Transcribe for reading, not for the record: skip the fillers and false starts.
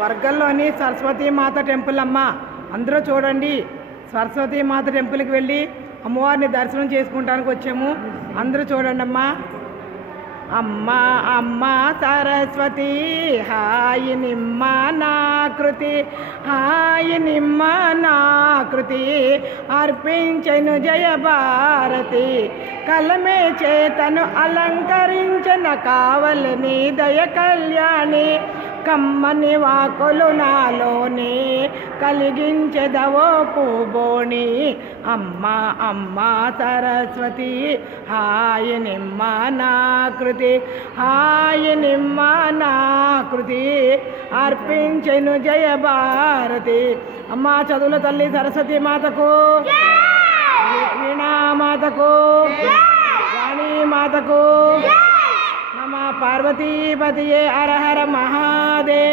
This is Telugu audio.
వర్గంలోని సరస్వతీ మాత టెంపుల్ అమ్మ. అందరూ చూడండి, సరస్వతీ మాత టెంపుల్కి వెళ్ళి అమ్మవారిని దర్శనం చేసుకుంటానికి వచ్చాము. అందరూ చూడండి అమ్మా. అమ్మ అమ్మ సరస్వతి హాయి నిమ్మ నాకృతి, హాయి నిమ్మ నాకృతి అర్పించెను జయ భారతి. కలమే చేతను అలంకరించిన కావలని దయ కళ్యాణి, కమ్మని వాకులు నాలోని కలిగించెదవో పూబోణి. అమ్మ అమ్మ సరస్వతి హాయి నిమ్మ నాకృతి, హాయి నిమ్మ నాకృతి అర్పించెను జయ భారతి. అమ్మ చదువుల తల్లి సరస్వతి మాతకు, వీణామాతకు, రాణి మాతకు నమ. పార్వతీపతియే హర హర మహాదేవ్.